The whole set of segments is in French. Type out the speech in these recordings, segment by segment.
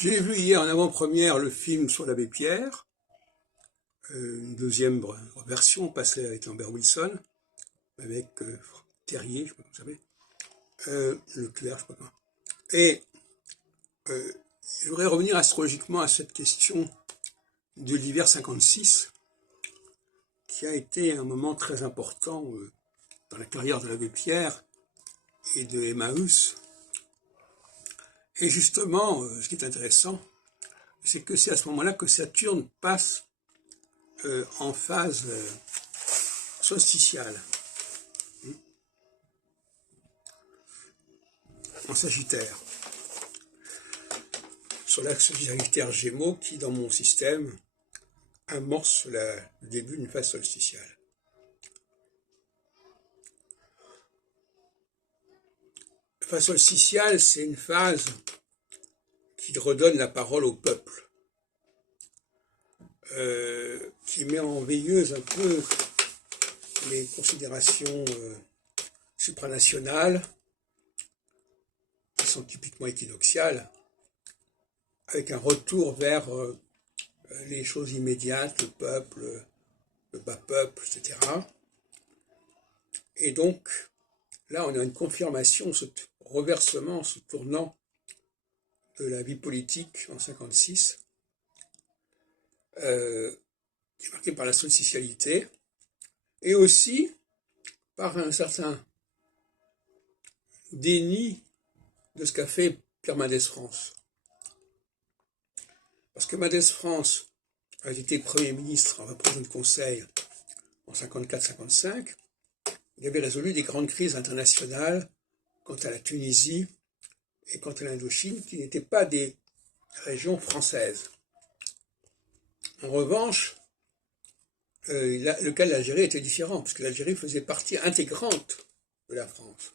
J'ai vu hier en avant-première le film sur l'abbé Pierre, une deuxième version passée avec Lambert Wilson, avec Terrier, je sais pas comment ça s'appelle, Leclerc, je sais pas comment. Et je voudrais revenir astrologiquement à cette question de l'hiver 56, qui a été un moment très important dans la carrière de l'abbé Pierre et de Emmaüs. Et justement, ce qui est intéressant, c'est que c'est à ce moment-là que Saturne passe en phase solsticiale, en Sagittaire, sur l'axe Sagittaire Gémeaux qui, dans mon système, amorce le début d'une phase solsticiale. La phase solsticiale, c'est une phase qui redonne la parole au peuple, qui met en veilleuse un peu les considérations supranationales, qui sont typiquement équinoxiales, avec un retour vers les choses immédiates, le peuple, le bas peuple, etc. Et donc, là, on a une confirmation, ce reversement, ce tournant de la vie politique en 56, qui est marqué par la solsticialité, et aussi par un certain déni de ce qu'a fait Pierre Mendès France. Parce que Mendès France a été Premier ministre en représentant de conseil en 54-55, il avait résolu des grandes crises internationales quant à la Tunisie et quant à l'Indochine, qui n'étaient pas des régions françaises. En revanche, le cas de l'Algérie était différent, parce que l'Algérie faisait partie intégrante de la France.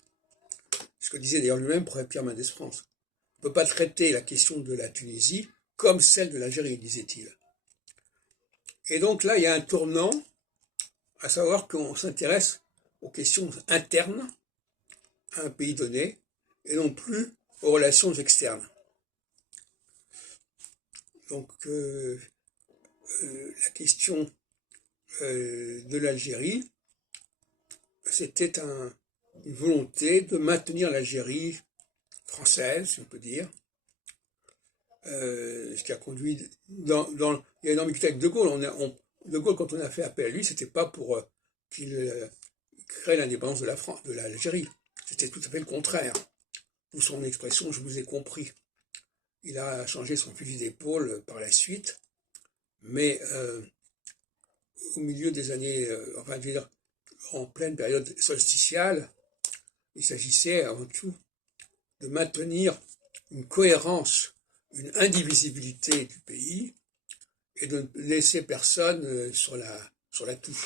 Ce que disait d'ailleurs lui-même Pierre Mendès France. On ne peut pas traiter la question de la Tunisie comme celle de l'Algérie, disait-il. Et donc là, il y a un tournant, à savoir qu'on s'intéresse aux questions internes à un pays donné, et non plus aux relations externes. Donc la question de l'Algérie, c'était une volonté de maintenir l'Algérie française, si on peut dire, ce qui a conduit il y a une ambiguïté avec De Gaulle. De Gaulle, quand on a fait appel à lui, c'était pas pour qu'il crée l'indépendance de l'Algérie. C'était tout à fait le contraire. D'où son expression « je vous ai compris ». Il a changé son fusil d'épaule par la suite, mais au milieu des années, enfin, je veux dire, en pleine période solsticiale, il s'agissait avant tout de maintenir une cohérence, une indivisibilité du pays et de ne laisser personne sur la touche.